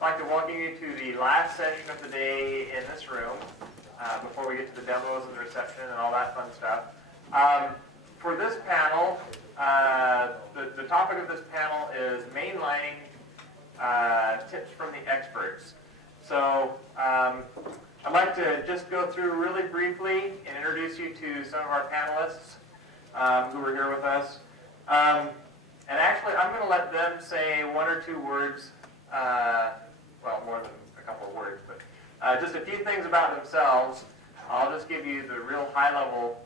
I'd like to welcome you to the last session of the day in this room before we get to the demos and the reception and all that fun stuff. For this panel, the topic of this panel is mainlining tips from the experts. So I'd like to just go through really briefly and introduce you to some of our panelists who are here with us. And actually, I'm going to let them say one or two words, well, more than a couple of words, but just a few things about themselves. I'll just give you the real high-level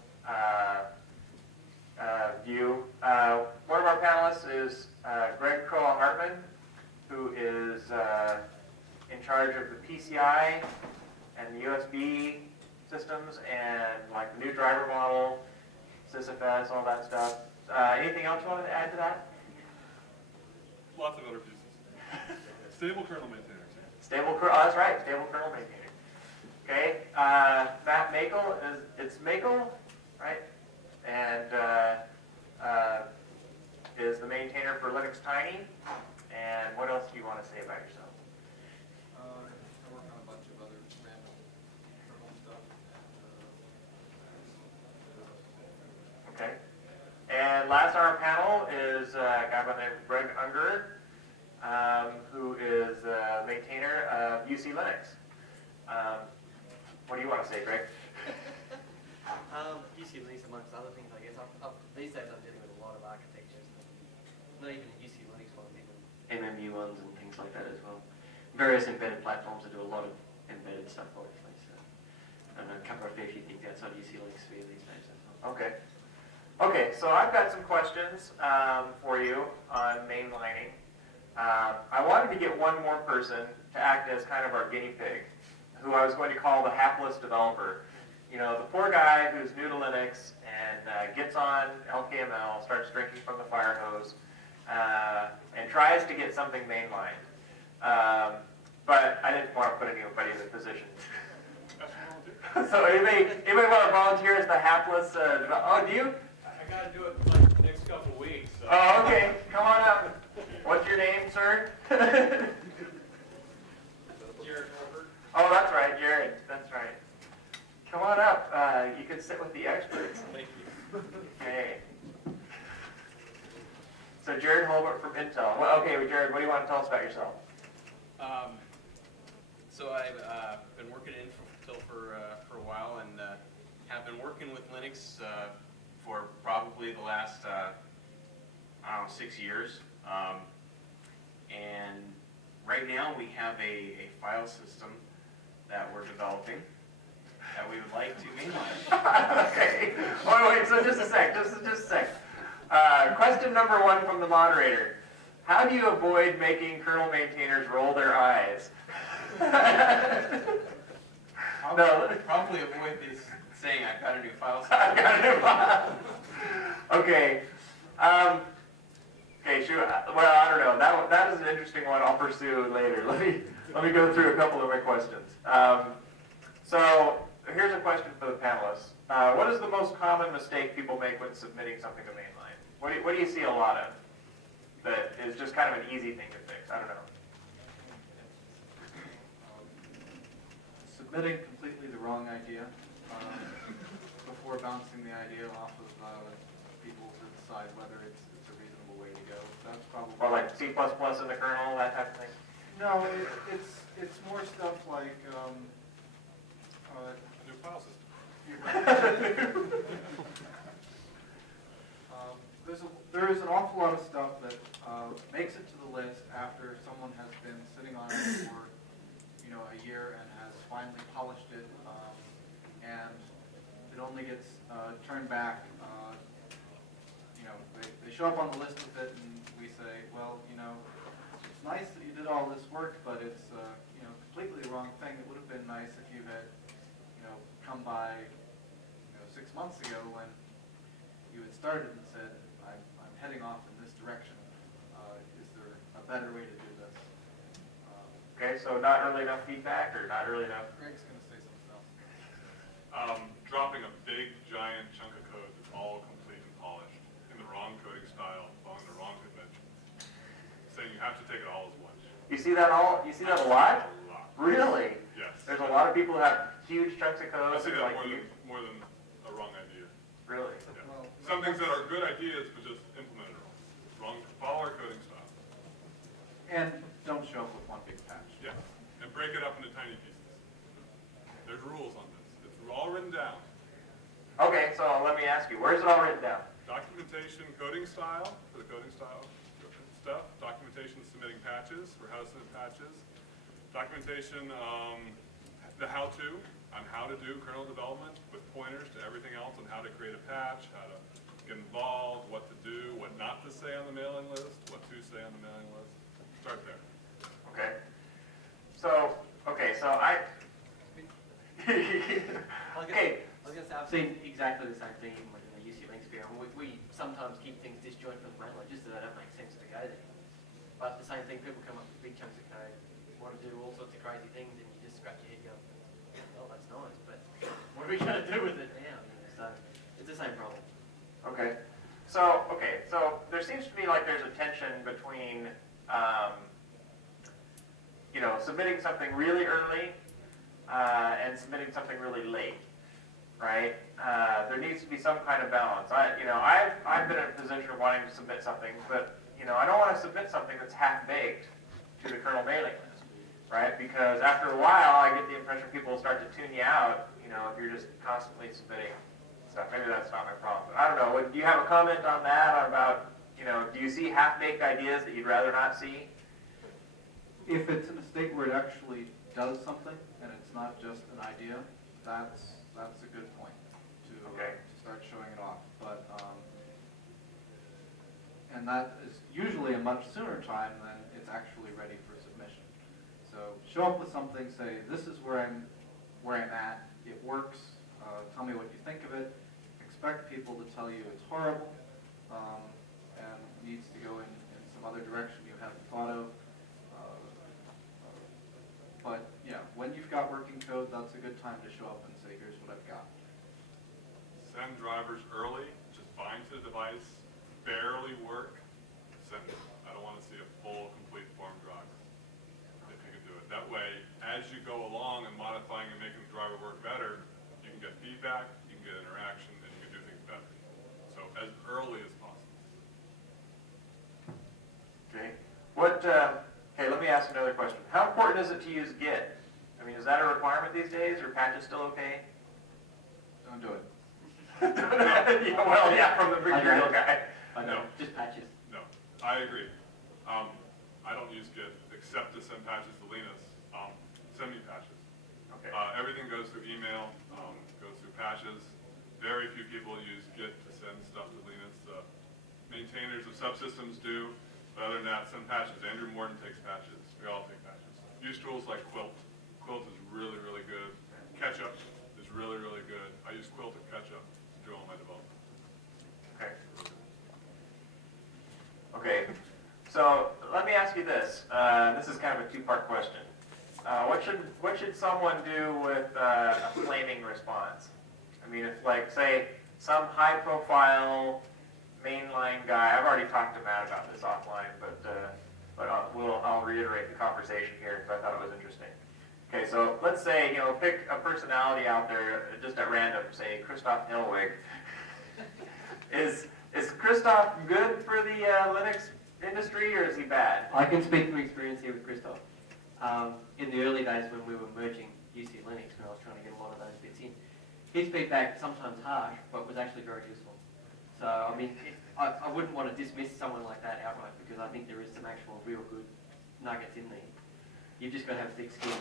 view. One of our panelists is Kroah-Hartman, who is in charge of the PCI and the USB systems and like the new driver model, SysFS, all that stuff. Anything else you wanted to add to that? Lots of other pieces. Stable kernel maintainers. Stable kernel, that's right, stable kernel maintainer. Okay, Mackall it's Mackall, right? And is the maintainer for Linux Tiny. And what else do you want to say about yourself? I work on a bunch of other random kernel stuff. Okay. And last on our panel is a guy by the name of Ungerer, who is the maintainer of UC Linux. What do you want to say, Greg? UC Linux, amongst other things, I guess. These days I'm dealing with a lot of architectures. Not even UC Linux ones, even MMU ones and things like that as well. Various embedded platforms that do a lot of embedded stuff, obviously. So, and a couple of fair few things outside UC Linux sphere these days as well. Okay. Okay, so I've got some questions for you on mainlining. I wanted to get one more person to act as kind of our guinea pig, who I was going to call the hapless developer. You know, the poor guy who's new to Linux and gets on LKML, starts drinking from the fire hose, and tries to get something mainlined. But I didn't want to put anybody in the position. So anybody want to volunteer as the hapless oh, do you? I got to do it like the next couple of weeks. So. Oh, okay. Come on up. What's your name, sir? Jared Hulbert. Oh, that's right, Jared. That's right. Come on up. You can sit with the experts. Thank you. Okay. So Jared Hulbert from Intel. Well, okay, Jared, what do you want to tell us about yourself? So I've been working in Intel for a while and have been working with Linux for probably the last, I don't know, 6 years. And right now we have a file system that we're developing that we would like to mainline. Okay. Wait, so just a sec. Just a sec. Question number one from the moderator. How do you avoid making kernel maintainers roll their eyes? Probably avoid this saying I've got a new file system. I've got a new file. Okay. Okay, sure. Well, I don't know. That is an interesting one I'll pursue later. Let me go through a couple of my questions. So here's a question for the panelists. What is the most common mistake people make when submitting something to mainline? What do you see a lot of that is just kind of an easy thing to fix? I don't know. Submitting completely the wrong idea before bouncing the idea off of people to decide whether it's a reasonable way to go. That's probably. Or like C++ in the kernel, that type of thing? No, it's more stuff like A new file system. there is an awful lot of stuff that makes it to the list after someone has been sitting on it for a year and has finally polished it, and it only gets turned back. They show up on the list with it, and we say, well, it's nice that you did all this work, but it's completely the wrong thing. It would have been nice if you had come by 6 months ago when you had started and said, I'm heading off in this direction. Is there a better way to do this? Okay, so not early enough feedback or not early enough? Greg's going to say something else. Dropping a big, giant chunk of code that's all complete and polished in the wrong coding style, following the wrong convention. Saying you have to take it all as one. You see that a lot? A lot. Really? Yes. There's a lot of people who have huge chunks of code. I see that that are more than a wrong idea. Really? Yeah. Well, Some things that are good ideas, but just implemented wrong. Follow our coding style. And don't show up with one big patch. Yeah, and break it up into tiny pieces. There's rules on this. It's all written down. Okay, so let me ask you, where's it all written down? Documentation, coding style, for the coding style stuff. Documentation, submitting patches, for how to submit patches. Documentation, the how-to, on how to do kernel development with pointers to everything else on how to create a patch, how to get involved, what to do, what not to say on the mailing list, what to say on the mailing list. Start there. Okay. So I. Okay. I was going to say, I've seen exactly the same thing even in the UC Linux sphere. We sometimes keep things disjoint from the mainline just so they don't make sense to go there. But the same thing, people come up with big chunks of code, want to do all sorts of crazy things, and you just scratch your head going, well, that's nice, but what are we going to do with it now? So it's the same problem. Okay. So there seems to be like there's a tension between, submitting something really early and submitting something really late, right? There needs to be some kind of balance. I've been in a position of wanting to submit something, but I don't want to submit something that's half-baked to the kernel mailing list, right? Because after a while, I get the impression people will start to tune you out, if you're just constantly submitting stuff. Maybe that's not my problem. But I don't know. Do you have a comment on that, or about, do you see half-baked ideas that you'd rather not see? If it's in a state where it actually does something and it's not just an idea, that's a good point to start showing it off. But and that is usually a much sooner time than it's actually ready for submission. So show up with something, say this is where I'm at. It works. Tell me what you think of it. Expect people to tell you it's horrible and needs to go in some other direction you haven't thought of. But yeah, when you've got working code, that's a good time to show up and say, here's what I've got. Send drivers early, just bind to the device, barely work, send it. I don't want to see a full, complete form driver, if you can do it. That way, as you go along and modifying and making the driver work better, you can get feedback, you can get interaction, and you can do things better. So as early as possible. Okay. Okay, let me ask another question. How important is it to use Git? I mean, is that a requirement these days, or patches still okay? Don't do it. From the mercurial guy. No. Just patches. No, I agree. I don't use Git except to send patches to Linus. Send me patches. Okay. Everything goes through email, goes through patches. Very few people use Git to send stuff to Linus. Maintainers of subsystems do, but other than that, send patches. Andrew Morton takes patches. We all take patches. Use tools like Quilt. Quilt is really, really good. Ketchup is really, really good. I use Quilt and Ketchup to do all my development. Okay. Okay. So let me ask you this. This is kind of a two-part question. What should someone do with a flaming response? I mean, if say some high-profile mainline guy. I've already talked to Matt about this offline, but I'll reiterate the conversation here because I thought it was interesting. Okay, so let's say pick a personality out there just at random. Say Christoph Hillwig. Is Christoph good for the Linux industry, or is he bad? I can speak from experience here with Christoph. In the early days when we were merging UC Linux, when I was trying to get a lot of those bits in, his feedback, sometimes harsh, but was actually very useful. So, I mean, I wouldn't want to dismiss someone like that outright, because I think there is some actual real good nuggets in there. You've just got to have thick skin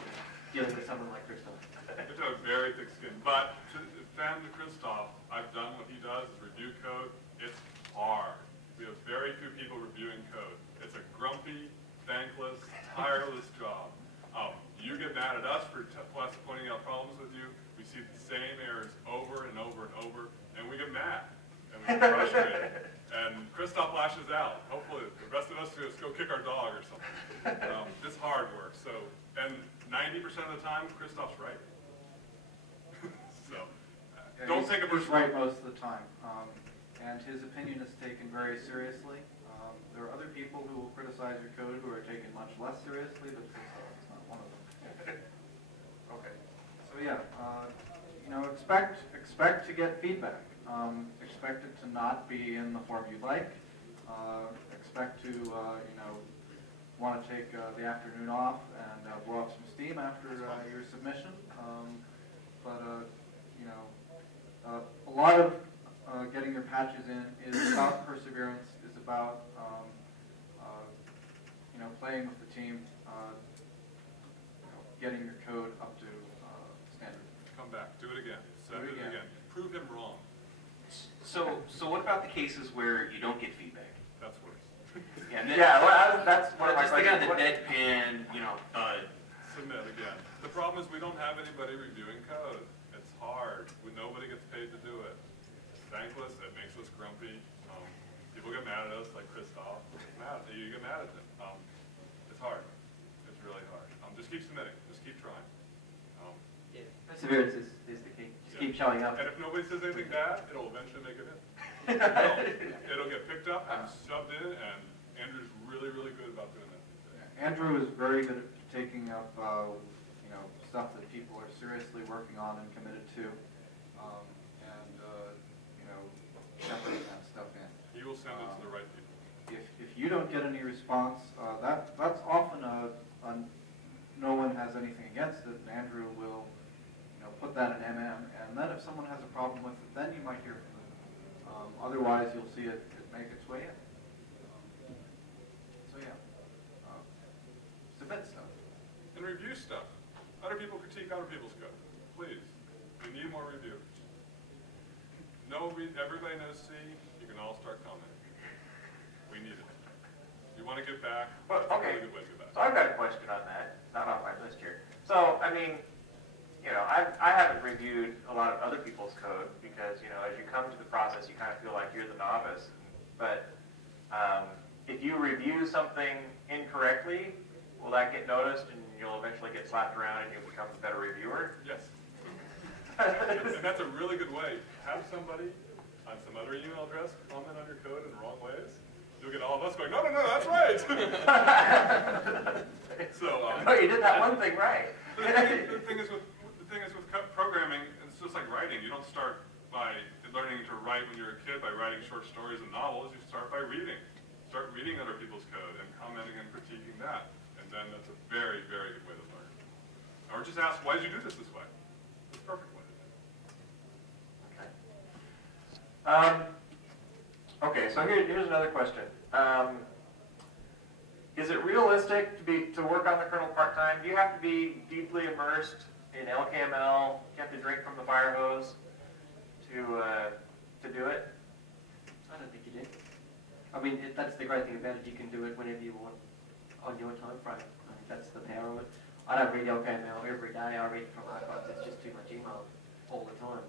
dealing with someone like Christoph. You have to have very thick skin. But to defend Christoph, I've done what he does, is review code. It's hard. We have very few people reviewing code. It's a grumpy, thankless, tireless job. You get mad at us for pointing out problems with you. We see the same errors over and over and over, and we get mad. And we get frustrated. And Christoph lashes out. Hopefully the rest of us just go kick our dog or something. It's hard work. So, and 90% of the time, Christoph's right. So, don't take it He's personally. right most of the time. And his opinion is taken very seriously. There are other people who will criticize your code who are taken much less seriously, but Christoph is not one of them. Okay. So yeah, you know, expect to get feedback. Expect it to not be in the form you like. Expect to, you know, want to take the afternoon off and blow off some steam after your submission. You know, a lot of getting your patches in is about perseverance, is about, you know, playing with the team, you know, getting your code up to standard. Come back, do it again, send it again. Prove him wrong. So what about the cases where you don't get feedback? That's worse. Yeah, well, that's one of my Just the guy questions. that deadpan, you know, Submit again. The problem is we don't have anybody reviewing code. It's hard. Nobody gets paid to do it. It's thankless. It makes us grumpy. People get mad at us, like Christoph. You get mad at them. It's hard. It's really hard. Just keep submitting. Just keep trying. Yeah, perseverance is the key. Just keep showing up. And if nobody says anything bad, it'll eventually make it in. It'll get picked up and shoved in, and Andrew's really, really good about doing that. Andrew is very good at taking up, you know, stuff that people are seriously working on and committed to, and you know, shepherding that stuff in. He will send it to the right people. If you don't get any response, that's often no one has anything against it, and Andrew will, you know, put that in MM, and then if someone has a problem with it, then you might hear from them. Otherwise, you'll see it make its way in. So yeah, submit stuff. And review stuff. Other people critique other people's code. Please. We need more reviewers. Everybody knows C. You can all start commenting. We need it. You want to get back? Well, That's okay. a really good way to get back. So I've got a question on that. Not on my list here. So, I mean, you know, I haven't reviewed a lot of other people's code because, you know, as you come to the process, you kind of feel like you're the novice. But if you review something incorrectly, will that get noticed and you'll eventually get slapped around and you'll become a better reviewer? Yes. And that's a really good way. Have somebody on some other email address comment on your code in the wrong ways. You'll get all of us going, no, that's right. So, No, you did that one thing right. the thing is with programming, it's just like writing. You don't start by learning to write when you're a kid by writing short stories and novels. You start by reading. Start reading other people's code and commenting and critiquing that. And then that's a very, very good way to learn. Or just ask, why did you do this way? It's a perfect way to do it. Okay. Okay, so here's another question. Is it realistic to work on the kernel part-time? Do you have to be deeply immersed in LKML? Do you have to drink from the fire hose to do it? I don't think you do. I mean, that's the great thing about it. You can do it whenever you want on your time frame. I think that's the power of it. I don't read LKML every day. I read from archives. It's just too much email all the time.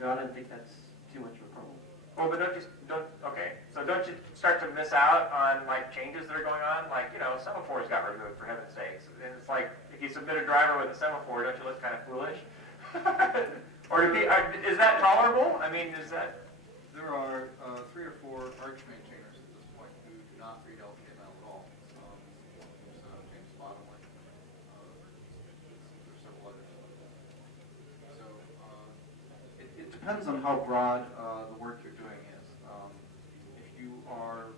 So I don't think that's too much of a problem. Well, but don't you start to miss out on like changes that are going on? Like, you know, semaphores got removed for heaven's sakes. And it's like, if you submit a driver with a semaphore, don't you look kind of foolish? Or is that tolerable? I mean, is that? There are 3 or 4 Arch maintainers at this point who do not read LKML at all. There's James Bottomley. There's several others. So it depends on how broad the work you're doing is. If you are,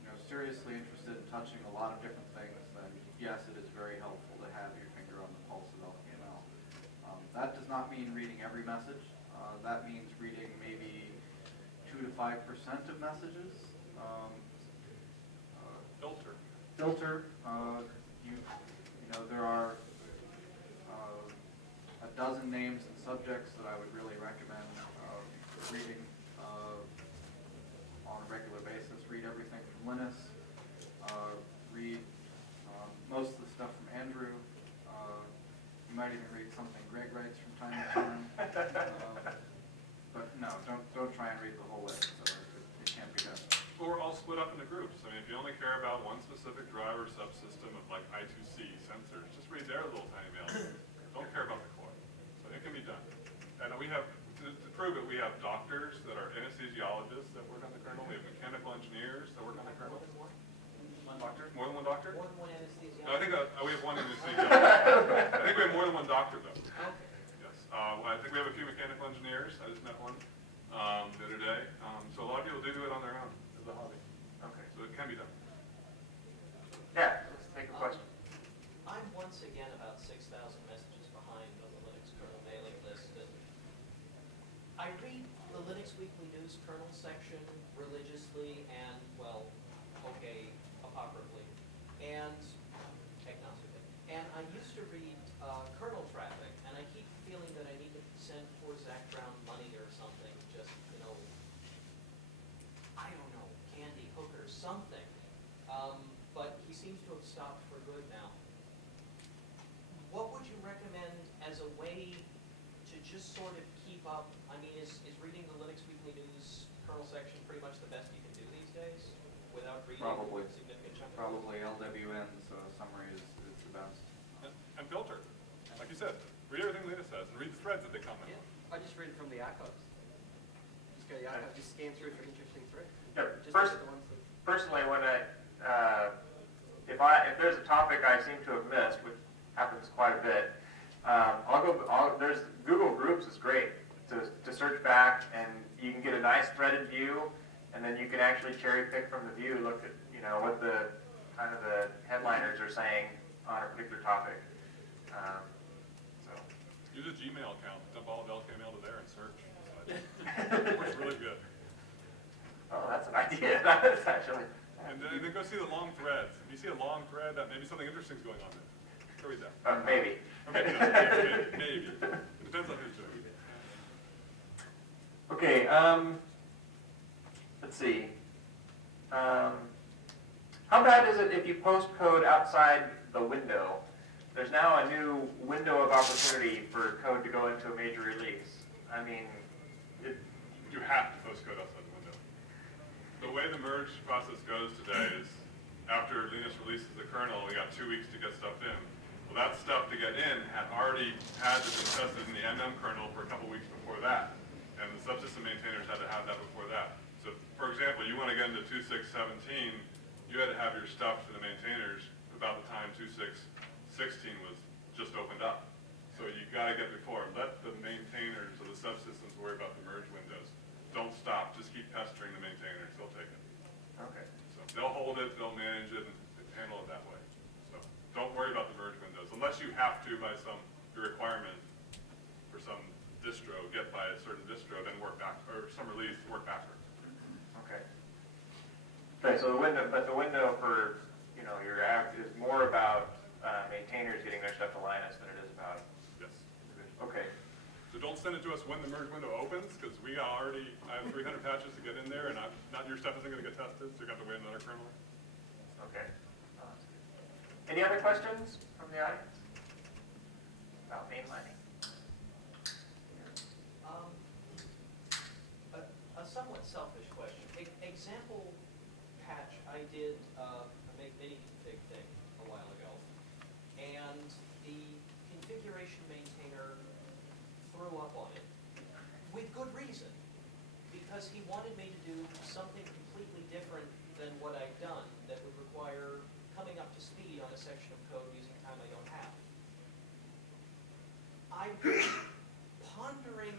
you know, seriously interested in touching a lot of different things, then yes, it is very helpful to have your finger on the pulse of LKML. That does not mean reading every message. That means reading maybe 2 to 5% of messages. Filter. You know, there are a dozen names and subjects that I would really recommend reading on a regular basis. Read everything from Linus. Read most of the stuff from Andrew. You might even read something Greg writes from time to time. But no, don't try and read the whole list. So it can't be done. Or all split up into groups. I mean, if you only care about one specific driver subsystem of like I2C sensors, just read their little tiny mail. Don't care about the core. So it can be done. And we have, to prove it, we have doctors that are anesthesiologists that work on the kernel. We have mechanical engineers that work on the kernel. More than one doctor? More than one anesthesiologist? No, I think we have one anesthesiologist. I think we have more than one doctor, though. Okay. Yes. I think we have a few mechanical engineers. I just met one the other day. So a lot of people do it on their own as a hobby. Okay. So it can be done. Yeah, let's take a question. I'm once again about 6,000 messages behind on the Linux kernel mailing list, and I read the Linux Weekly News kernel section religiously and, well, okay, apocryphally, and agnostically. And I used to read kernel traffic, and I keep feeling that I need to send poor Zach Brown money or something, just, I don't know, candy, hookers, something. But he seems to have stopped for good now. What would you recommend as a way to just sort of keep up? I mean, is reading the Linux Weekly News kernel section pretty much the best you can do these days without reading Probably. a significant chunk of it? Probably LWN's summary is the best. And filter. Like you said, read everything Lena says and read the threads that they comment on. I just read it from the archives. Just go to the archives, just scan through for interesting threads. Yeah, Just look at the ones that... personally, when if there's a topic I seem to have missed, which happens quite a bit, there's Google Groups is great to search back, and you can get a nice threaded view, and then you can actually cherry pick from the view, look at what the kind of the headliners are saying on a particular topic. So Use a Gmail account. Dump all of LKMail to there and search. It works really good. oh, that's an idea. That's actually. And then go see the long threads. If you see a long thread, that maybe something interesting is going on there. Go read that. Maybe. Okay, yes, maybe. It depends on who's doing it. Okay, let's see. How bad is it if you post code outside the window? There's now a new window of opportunity for code to go into a major release. I mean, You have to post code outside the window. The way the merge process goes today is after Linus releases the kernel, we got 2 weeks to get stuff in. Well, that stuff to get in had already had to be tested in the MM kernel for a couple weeks before that. And the subsystem maintainers had to have that before that. So, for example, you want to get into 2.6.17, you had to have your stuff to the maintainers about the time 2.6.16 was just opened up. So you got to get before. Let the maintainers or the subsystems worry about the merge windows. Don't stop. Just keep pestering the maintainers. They'll take it. okay. So they'll hold it, they'll manage it, and handle it that way. So don't worry about the merge windows. Unless you have to by your requirement for some distro, get by a certain distro, then work back, or some release, work backwards. Okay. Okay, so the window for, your app is more about maintainers getting their stuff to Linus than it is about. Yes. Okay. So don't send it to us when the merge window opens, because I have 300 patches to get in there, and not your stuff isn't going to get tested, so you got to wait another kernel. Okay. Any other questions from the audience about mainlining? A somewhat selfish question. Example patch I did a make mini config thing a while ago, and the configuration maintainer threw up on it with good reason, because he wanted me to do something completely different than what I'd done that would require coming up to speed on a section of code using time I don't have. I was pondering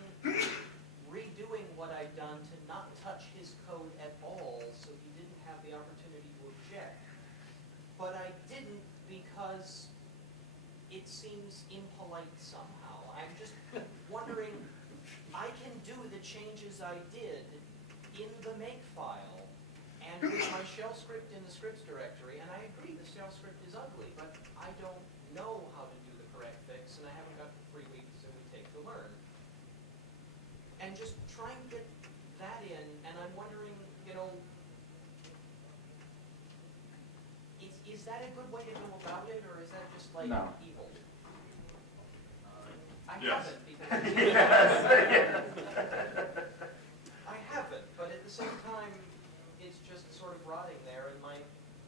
redoing what I'd done to not touch his code at all so he didn't have the opportunity to object. But I didn't because it seems impolite somehow. I'm just wondering, I can do the changes I did in the make file and with my shell script in the scripts directory, and I agree the shell script is ugly, but I don't know how to do the correct fix, and I haven't got the 3 weeks it would take to learn. And just trying to get that in, and I'm wondering, is that a good way to go about it, or is that just like No. evil? I Yes. haven't, because I haven't, but at the same time, it's just sort of rotting there, and my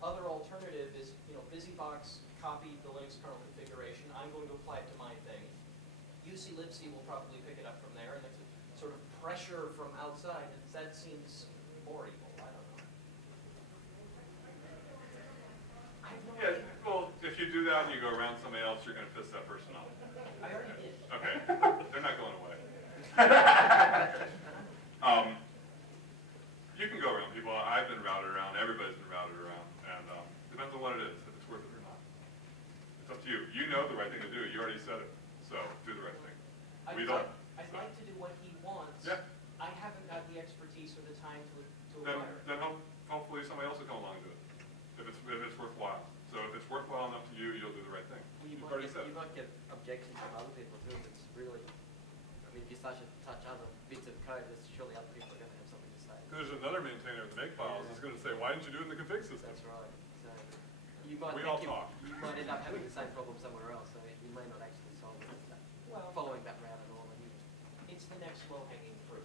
other alternative is, BusyBox copied the Linux kernel configuration. I'm going to apply it to my thing. UC libc will probably pick it up from there, and it's a sort of pressure from outside, and that seems more evil. I don't know. out and you go around somebody else, you're going to piss that person off. I already did. Okay, they're not going away. You can go around people. I've been routed around. Everybody's been routed around, and depends on what it is, if it's worth it or not. It's up to you. You know the right thing to do. You already said it, so do the right thing. We don't. I'd like to do what he wants. Yeah. I haven't got the expertise or the time to Then, acquire. then hopefully somebody else will come along and do it, if it's worthwhile. So if it's worthwhile enough to you, you'll do the right thing. Well, You've already said you it. might get objections from other people too. If it's really, I mean, if you start to touch other bits of code, there's surely other people are going to have something to say. There's another maintainer of the make files that's going to say, why didn't you do it in the config system? That's right. So you might We think all talk. you might end up having the same problem somewhere else. So you may not actually solve it Well, following that route at all. it's the next low-hanging fruit.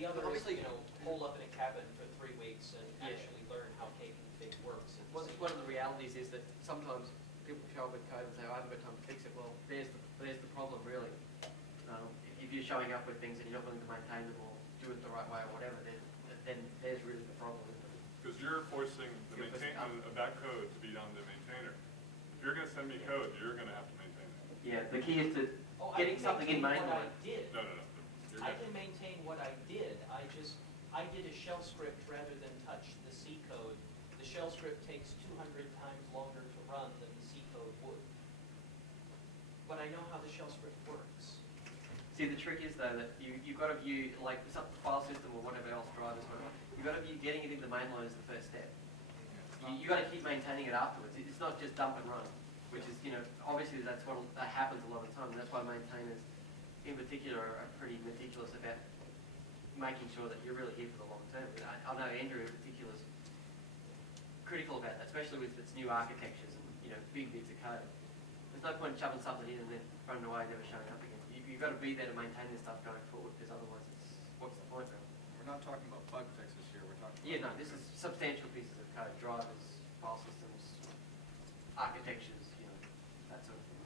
The other is, Obviously- hole up in a cabin for 3 weeks and Yeah. actually learn how kconfig works. And One of the realities is that sometimes people show up with code and say, I haven't got time to fix it. Well, there's the problem really. If you're showing up with things and you're not willing to maintain them or do it the right way or whatever, then there's really the problem. Because you're forcing the You're forcing of that code to be on the maintainer. If you're going to send me code, you're going to have to maintain it. Yeah, the key is to Oh, getting something in maintain what mainline. I did. No. You're I good. can maintain what I did. I did a shell script rather than touch the C code. The shell script takes 200 times longer to run than the C code would. But I know how the shell script works. See, the trick is though that you've got to view, like some file system or whatever else drivers, whatever, you've got to view getting it into mainline as the first step. You've got to keep maintaining it afterwards. It's not just dump and run, which is, obviously that happens a lot of the time, and that's why maintainers in particular are pretty meticulous about making sure that you're really here for the long term. I know Andrew in particular is critical about that, especially with its new architectures and big bits of code. There's no point shoving something in and then running away, never showing up again. You've got to be there to maintain this stuff going forward, because otherwise, what's the point, really? We're not talking about bug fixes here, we're talking about... Yeah, no, this is substantial pieces of code, drivers, file systems, architectures, that sort of thing.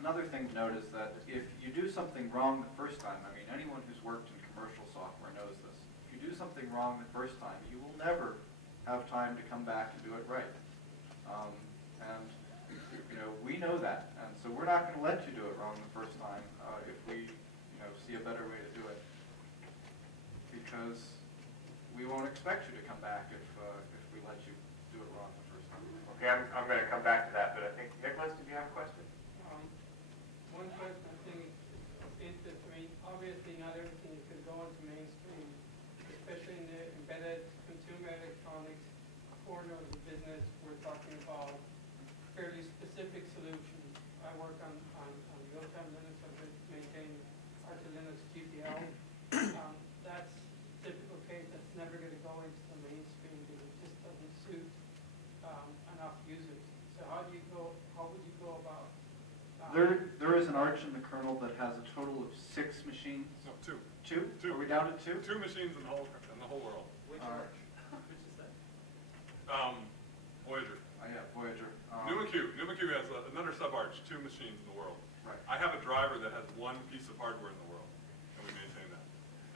Another thing to note is that if you do something wrong the first time, I mean, anyone who's worked in commercial software knows this. If you do something wrong the first time, you will never have time to come back and do it right. And we know that, and so we're not going to let you do it wrong the first time if we, see a better way to do it. Because we won't expect you to come back if we let you do it wrong the first time. Okay, I'm going to come back to that, but I think, Nicolas, did you have a question? One question I think is that, obviously not everything could go into mainstream, especially in the embedded consumer electronics corner of the business. We're talking about fairly specific solutions. I work on real-time Linux. I've been maintaining Arch Linux GPL. That's a typical case that's never going to go into the mainstream because it just doesn't suit enough users. So how would you go about There is an Arch in the kernel that has a total of 6 machines. No, two. Two? Two. Are we down to 2? 2 machines in the whole world. Which Alright. Which is that? Voyager. Yeah, Voyager. NumaQ has another sub-arch, 2 machines in the world. Right. I have a driver that has 1 piece of hardware in the world, and we maintain that.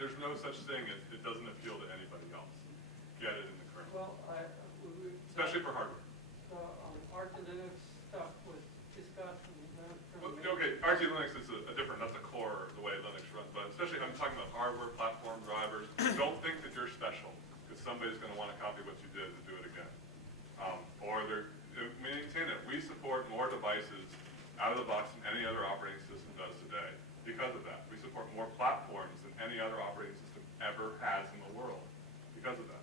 There's no such thing as it doesn't appeal to anybody else. Get it in the kernel, Well, especially for hardware. Arch Linux stuff was discussed and learned from. Okay, RT Linux is a different, that's a core of the way Linux runs, but especially I'm talking about hardware, platform, drivers. Don't think that you're special, because somebody's going to want to copy what you did and do it again. Or they're maintain it. We support more devices out of the box than any other operating system does today because of that. We support more platforms than any other operating system ever has in the world because of that.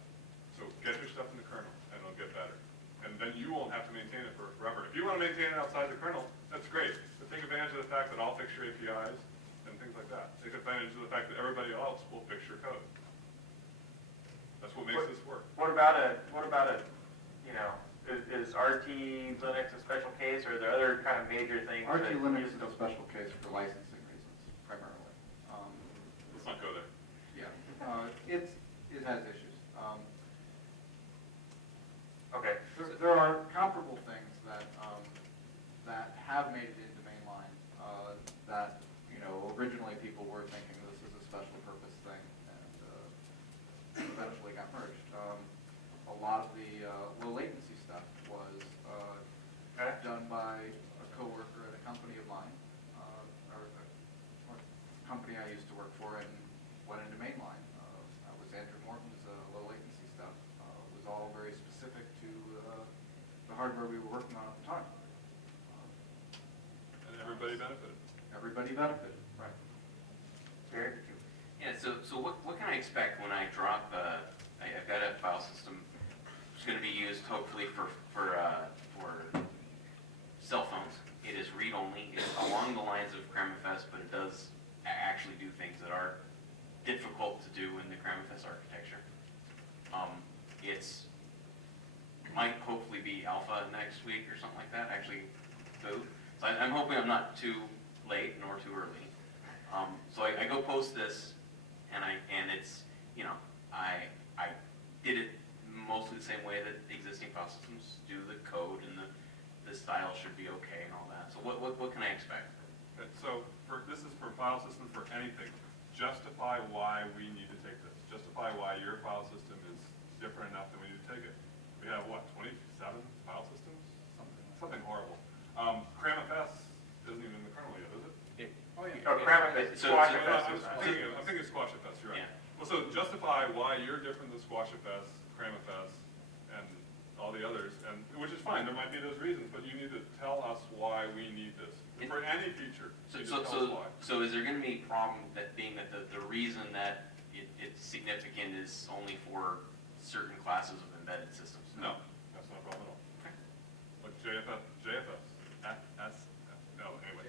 So get your stuff in the kernel, and it'll get better. And then you won't have to maintain it for forever. If you want to maintain it outside the kernel, that's great. But take advantage of the fact that I'll fix your APIs and things like that. Take advantage of the fact that everybody else will fix your code. That's what makes this work. What about a, is RT Linux a special case, or are there other kind of major things? RT that Linux use is a special case for licensing reasons, primarily. Let's not go there. Yeah, it has issues. Okay. There are comparable things that have made it into mainline that originally people were thinking this is a special purpose thing, and eventually got merged. A lot of the low latency stuff was hardware we were working on at the time. And everybody benefited. Everybody benefited, right? Jared? Yeah, so what can I expect when I drop, I've got a file system. It's going to be used hopefully for cell phones. It is read-only. It's along the lines of CramFS, but it does actually do things that are difficult to do in the CramFS architecture. It's might hopefully be alpha next week or something like that, actually code. So I'm hoping I'm not too late nor too early. So I go post this, and it's, you know, I did it mostly the same way that the existing file systems do the code, and the style should be okay and all that. So what can I expect? Okay, so this is for file system for anything. Justify why we need to take this. Justify why your file system is different enough that we need to take it. We have, what, 27 file systems? Something horrible. CramFS isn't even in the kernel yet, is it? Oh, CramFS, So- SquashFS is I'm thinking SquashFS, you're right. Yeah. Well, so justify why you're different than SquashFS, CramFS, and all the others, and which is fine. There might be those reasons, but you need to tell us why we need this for any feature. You need to tell us why. So is there going to be a problem that being that the reason that it's significant is only for certain classes of embedded systems? No, that's not a problem at all. Like JFS, no, anyway.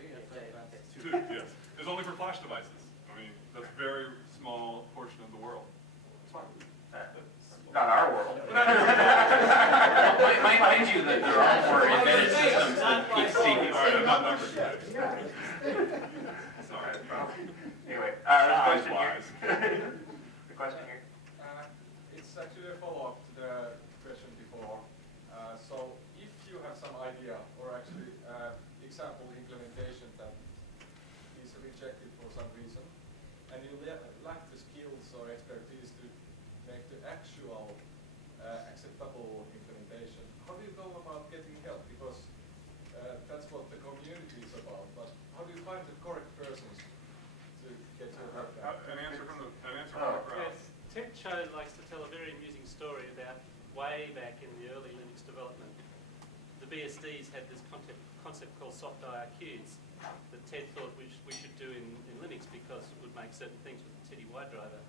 Yes, it's only for flash devices. I mean, that's a very small portion of the world. It's fine. not our world. Mind you that there are more embedded systems than PCs. All right, I'm not numbered today. Sorry. Anyway, the question here. Size-wise. The question here. It's actually a follow-up to the question before. So if you have some idea or actually example implementation that is rejected for some reason, and you lack the skills or expertise to make the actual acceptable implementation, how do you go about getting help? Because that's what the community is about, but how do you find the correct persons to get your help? An answer from the crowd. Yes, Ted Cho likes to tell a very amusing story about way back in the early Linux development. The BSDs had this concept called soft IRQs that Ted thought we should do in Linux because it would make certain things with the TDY driver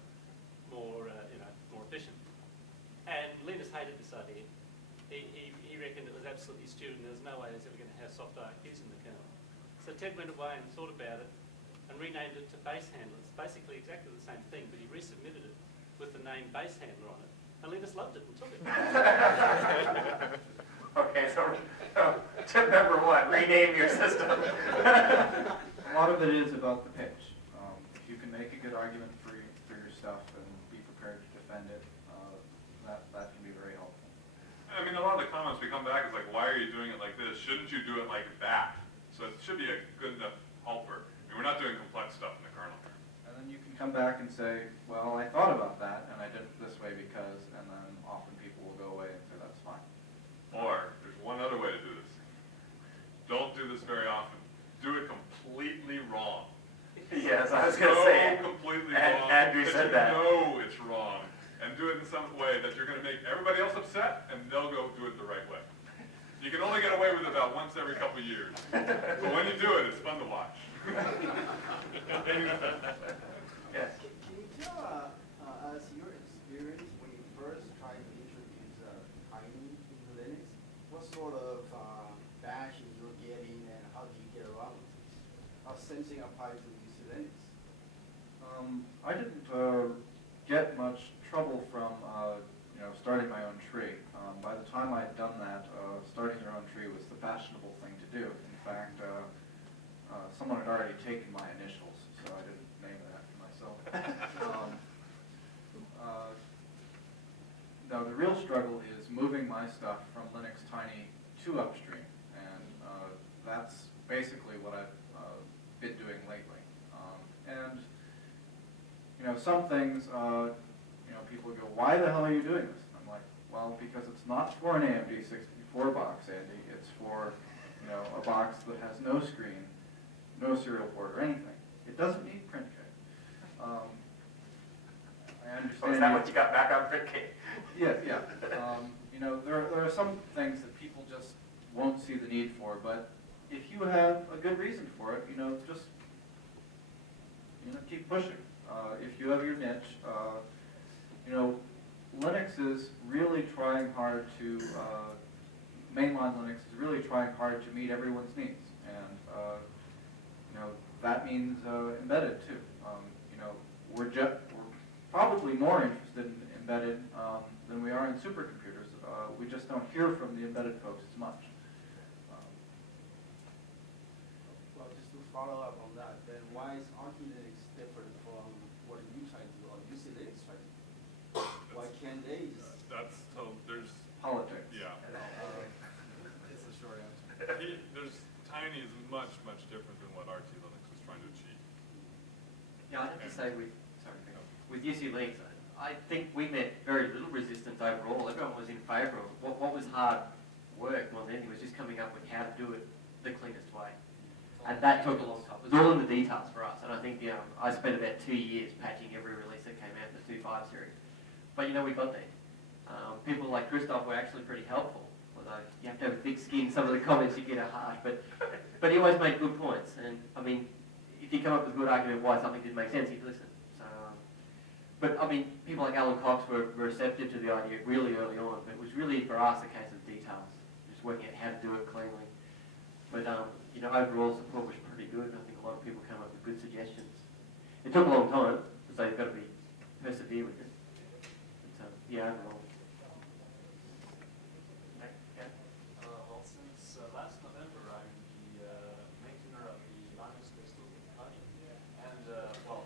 more, more efficient. And Linus hated this idea. He reckoned it was absolutely stupid and there was no way he was ever going to have soft IRQs in the kernel. So Ted went away and thought about it and renamed it to base handlers. Basically exactly the same thing, but he resubmitted it with the name base handler on it. And Linus loved it and took it. Okay, so tip number one, rename your system. A lot of it is about the pitch. If you can make a good argument for your stuff and be prepared to defend it, that can be very helpful. I mean, a lot of the comments we come back is like, why are you doing it like this? Shouldn't you do it like that? So it should be a good enough helper. I mean, we're not doing complex stuff in the kernel. And then you can come back and say, well, I thought about that, and I did it this way because, and then often people will go away and say, that's fine. Or there's one other way to do this. Don't do this very often. Do it completely wrong. Yes, I was going to say. Completely and wrong. Andrew said that. You know it's wrong. And do it in some way that you're going to make everybody else upset, and they'll go do it the right way. You can only get away with it about once every couple of years. But when you do it, it's fun to watch. Yes. Can you tell us your experience when you first tried to introduce pane into Linux? What sort of bashing you're getting and how do you get around it? How same thing applies to UC Linux? I didn't get much trouble from starting my own tree. By the time I had done that, starting your own tree was the fashionable thing to do. In fact, someone had already taken my initials, so I didn't name that for myself. No, the real struggle is moving my stuff from Linux Tiny to upstream, and that's basically what I've been doing lately. And some things, people go, why the hell are you doing this? I'm like, well, because it's not for an AMD 64 box, Andy. It's for, a box that has no screen, no serial port or anything. It doesn't need print kit. I understand. So is that what you got back on PrintK? Yeah. There are some things that people just the need for. But if you have a good reason for it, just keep pushing. If you have your niche, Linux is really trying hard to, mainline Linux is really trying hard to meet everyone's needs. And, that means embedded too. We're probably more interested in embedded than we are in supercomputers. We just don't hear from the embedded folks as much. Well, just to follow up on that, then why is Linux different from what you try to do or UC Linux try to do? Why can't they just... There's Politics. Yeah. It's a short answer. Tiny is much, much different than what RT Linux was trying to achieve. Yeah, I'd have to say with UC Linux, I think we met very little resistance overall. Everyone was in favour of it. What was hard work more than anything was just coming up with how to do it the cleanest way. And that took a long time. It was all in the details for us. And I think I spent about 2 years patching every release that came out in the 2.5 series. But we got there. People like Christoph were actually pretty helpful. Although you have to have a thick skin, some of the comments you get are harsh. But he always made good points. And I mean, if you come up with a good argument why something didn't make sense, he'd listen. But I mean, people like Alan Cox were receptive to the idea really early on. But it was really for us a case of details, just working out how to do it cleanly. But overall support was pretty good. I think a lot of people came up with good suggestions. It took a long time, so you've got to persevere with it. But yeah, overall. Well, since last November, I'm the maintainer of the Linux desktop plugin, and well,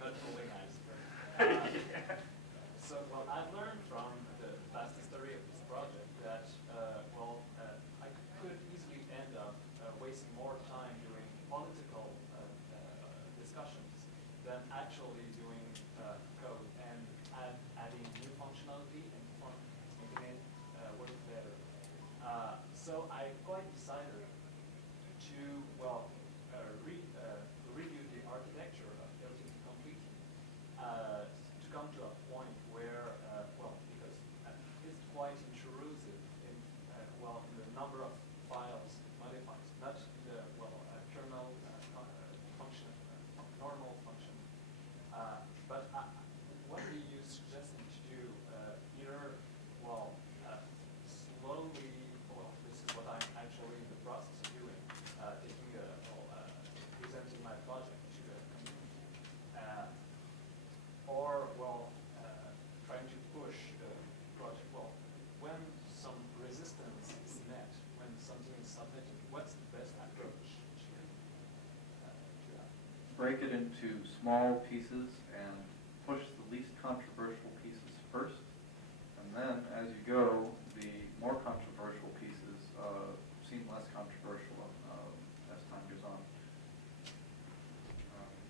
not fully nice, but so well, I've learned from the past history of this project that I could easily end up wasting more time during political discussions than actually doing code and adding new functionality and making it work better. So I quite decided to review the architecture of elc2006 completely to come to a point where because it's quite intrusive in the number of files it modifies, not the kernel function, normal function. But what are you suggesting to do? Either slowly. This is what I'm actually in the process of doing, presenting my project to the community, or trying to push the project. When some resistance is met, when something is submitted, what's the best approach to that? Break it into small pieces and push the least controversial pieces first. And then as you go, the more controversial pieces seem less controversial as time goes on.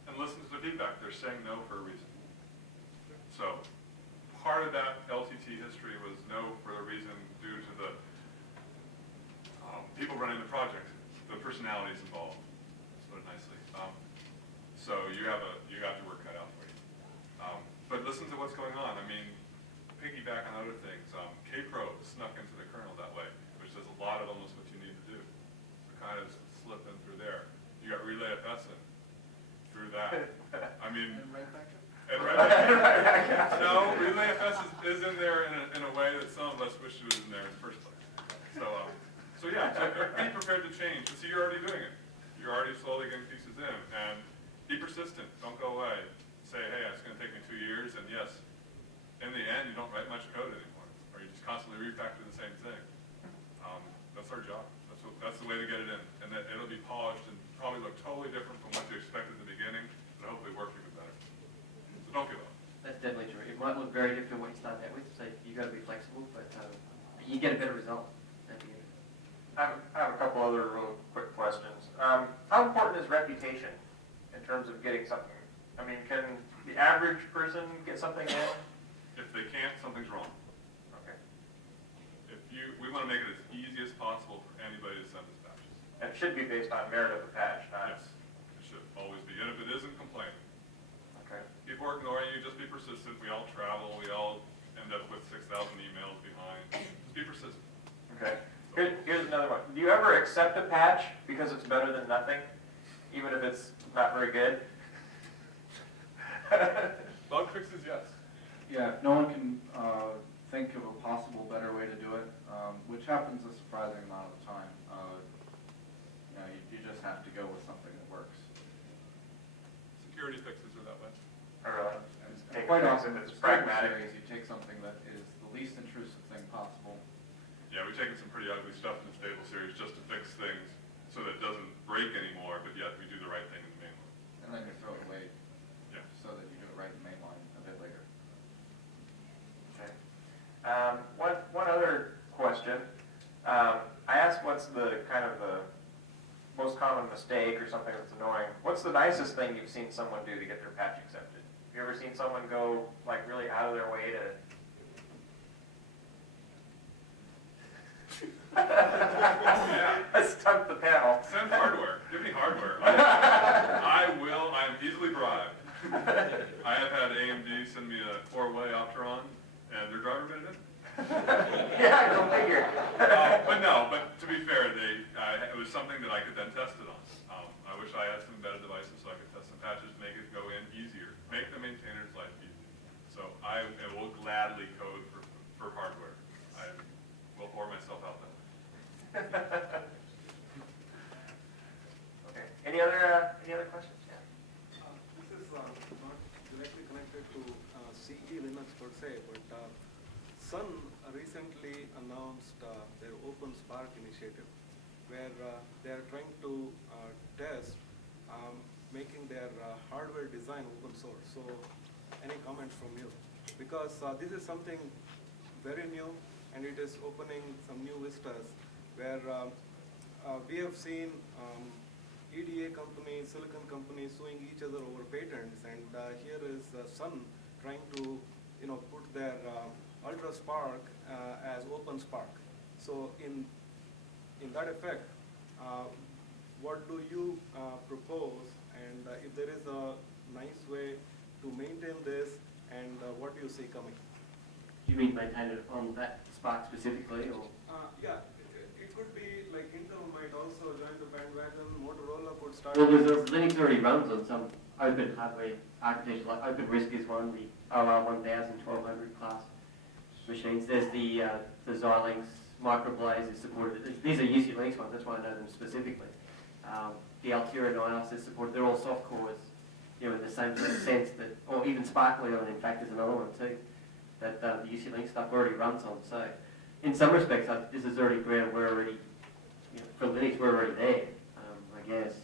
And listen to the feedback. They're saying no for a reason. So part of that LTT history was no for a reason due to the people running the project, the personalities involved. Let's put it nicely. So you have your work cut out for you. But listen to what's going on. I mean, piggyback on other things. Kpro snuck into the kernel that way, which does a lot of almost what you need to do. So kind of slip in through there. You got RelayFS in through that. I mean, and no, RelayFS is in there in a way that some of us wish it was in there in the first place. So yeah, so be prepared to change. So you're already doing it. You're already slowly getting pieces in, and be persistent. Don't go away. Say, hey, it's going to take me 2 years, and yes, in the end, you don't write much code anymore, or you just constantly refactor the same thing. That's our job. That's the way to get it in, and that it'll be polished and probably look totally different from what you expected at the beginning, but hopefully work even better. So don't give up. That's definitely true. It might look very different what you start out with, so you've got to be flexible, but you get a better result at the end. I have a couple other real quick questions. How important is reputation in terms of getting something? I mean, can the average person get something in? If they can't, something's wrong. Okay. We want to make it as easy as possible for anybody to send us patches. And it should be based on merit of the patch, not... Yes, it should always be. And if it isn't, complain. Okay. People are ignoring you, just be persistent. We all travel, we all end up with 6,000 emails behind. Just be persistent. another one. Do you ever accept a patch because it's better than nothing, even if it's not very good? Bug fixes, yes. Yeah, if no one can think of a possible better way to do it, which happens a surprising amount of the time. You just have to go with something that works. Security fixes are that way. Or really? And quite often, it's it's pragmatic. pragmatic. You take something that is the least intrusive thing possible. Yeah, we've taken some pretty ugly stuff in the stable series just to fix things so that it doesn't break anymore, but yet we do the right thing in the main line. And then you throw it away Yeah. so that you do it right in the main line a bit later. Okay. One other question. I asked what's the kind of the most common mistake or something that's annoying. What's the nicest thing you've seen someone do to get their patch accepted? Have you ever seen someone go like really out of their way to? I stumped the panel. Send hardware. Give me hardware. I will. I am easily bribed. I have had AMD send me a 4-way Opdenacker, and their driver made it in. Yeah, go figure. But to be fair, it was something that I could then test it on. I wish I had some embedded devices so I could test some patches, make it go in easier, make the maintainer's life easier. So I will gladly code for hardware. I will pour myself out that way. Okay. Any other questions? Yeah. This is not directly connected to CE Linux per se, but Sun recently announced their Open Spark initiative, where they are trying to test making their hardware design open source. So, any comments from you? Because this is something very new, and it is opening some new vistas where we have seen EDA companies, silicon companies suing each other over patents, and here is Sun trying to put their Ultra Spark as Open Spark. So in that effect, what do you propose, and if there is a nice way to maintain this, and what do you see coming? You mean maintain it on that Spark specifically, or? Yeah, it could be like Intel might also join the bandwagon. Motorola could start. Well, Linux already runs on some open hardware architecture, like OpenRISC is one, the OR1000, 1200 class machines. There's the Xilinx, Microblaze is supported. These are UC Linux ones, that's why I know them specifically. The elc2006 is supported. They're all soft cores, in the same sort of sense that, or even Sparkly, in fact, is another one too, that the UC Linux stuff already runs on. So, in some respects, this is already ground. We're already, for Linux, we're already there, I guess.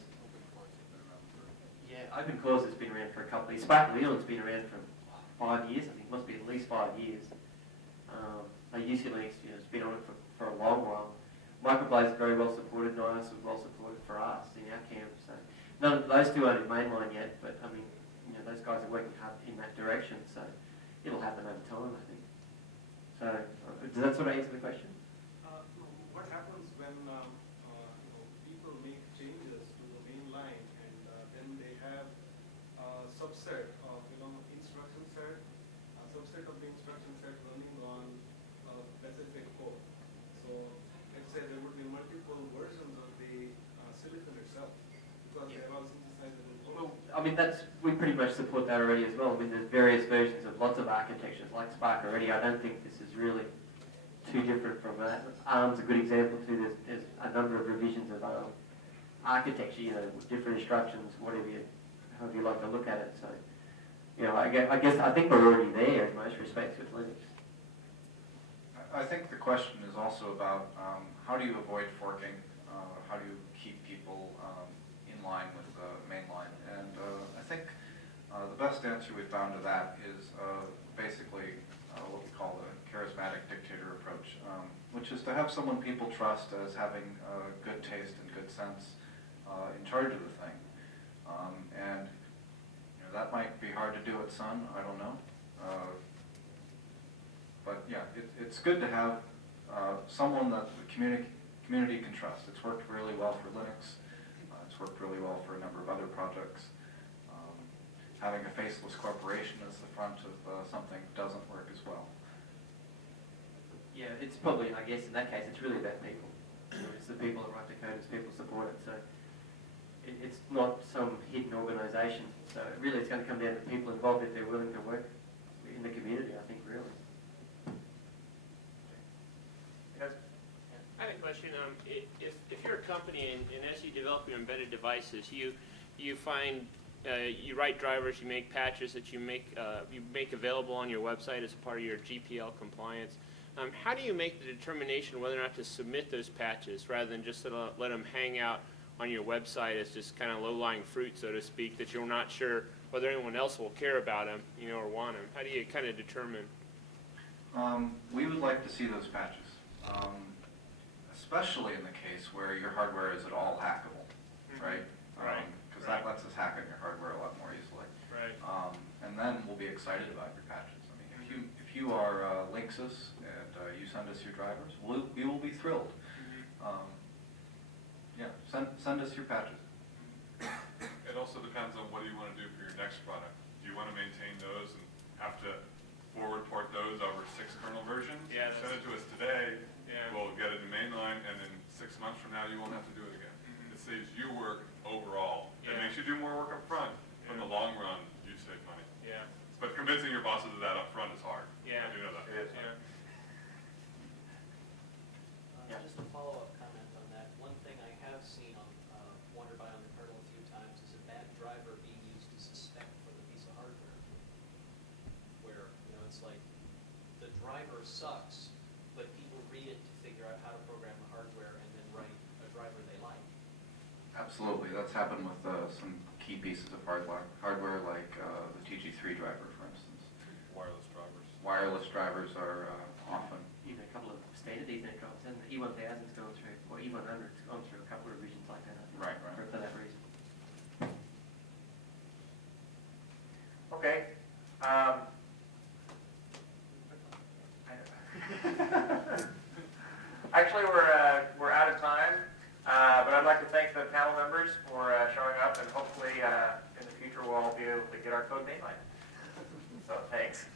Yeah, OpenCores has been around for a couple of years. Sparkly has been around for 5 years, I think. Must be at least 5 years. UC Linux, has been on it for a long while. Microblaze is very well supported. Nios was well supported for us in our camp. So none of those two aren't in mainline yet, but I mean, those guys are working hard in that direction. So it'll happen over time, I think. So does that sort of answer the question? What happens when people make changes to the main line, and then they have a subset of instruction set, a subset of the instruction set running on a specific code. So let's say there would be multiple versions of the silicon itself, because they're all synthesized in code. Well, I mean, we pretty much support that already as well. I mean, there's various versions of lots of architectures like Spark already. I don't think this is really too different from that. ARM's a good example too. There's a number of revisions of architecture, with different instructions, however you like to look at it. So, I think we're already there in most respects with Linux. I think the question is also about how do you avoid forking? How do you keep people in line with the main line? And I think the best answer we found to that is basically what we call the charismatic dictator approach, which is to have someone people trust as having good taste and good sense in charge of the thing. And that might be hard to do at Sun, I don't know. But yeah, it's good to have someone that the community can trust. It's worked really well for Linux. It's worked really well for a number of other projects. Having a faceless corporation as the front of something doesn't work as well. Yeah, it's probably, I guess, in that case, it's really about people. It's the people that write the code, it's people who support it. So it's not some hidden organisation. So really it's going to come down to people involved if they're willing to work in the community, I think, really. Yes. I have a question. If you're a company and as you develop your embedded devices, you find you write drivers, you make patches that you make available on your website as a part of your GPL compliance. How do you make the determination whether or not to submit those patches rather than just let them hang out on your website as just kind of low-lying fruit, so to speak, that you're not sure whether anyone else will care about them, or want them? How do you kind of determine? We would like to see those patches, especially in the case where your hardware is at all hackable, right? Right. Because that lets us hack on your hardware a lot more easily. Right. And then we'll be excited about your patches. I mean, if you are Linksys and you send us your drivers, we will be thrilled. Yeah, send us your patches. It also depends on what do you want to do for your next product. Do you want to maintain those and have to forward port those over 6 kernel versions? Yeah, Send it to us today, Yeah. we'll get it in mainline, and then 6 months from now you won't have to do it again. It saves you work overall. It Yeah. makes you do more work up front. But in the long run, you save money. Yeah. But convincing your bosses of that up front is hard. Yeah. I do know that. It is. Yeah. Just a follow-up comment on that. One thing I have seen wandered by on the kernel a few times is a bad driver being used as a spec for the piece of hardware. Where, it's like the driver sucks, but people read it to figure out how to program the hardware and then write a driver they like. Absolutely, that's happened with some key pieces of hardware like the TG3 driver, for instance. Wireless drivers. Wireless drivers are often. Even a couple of standard Ethernet drivers, and the E1000's gone through, or E100's gone through a couple of revisions like that, I think, Right. for that reason. Okay. Actually, we're out of time, but I'd like to thank the panel members for showing up, and hopefully in the future we'll all be able to get our code mainline. So thanks.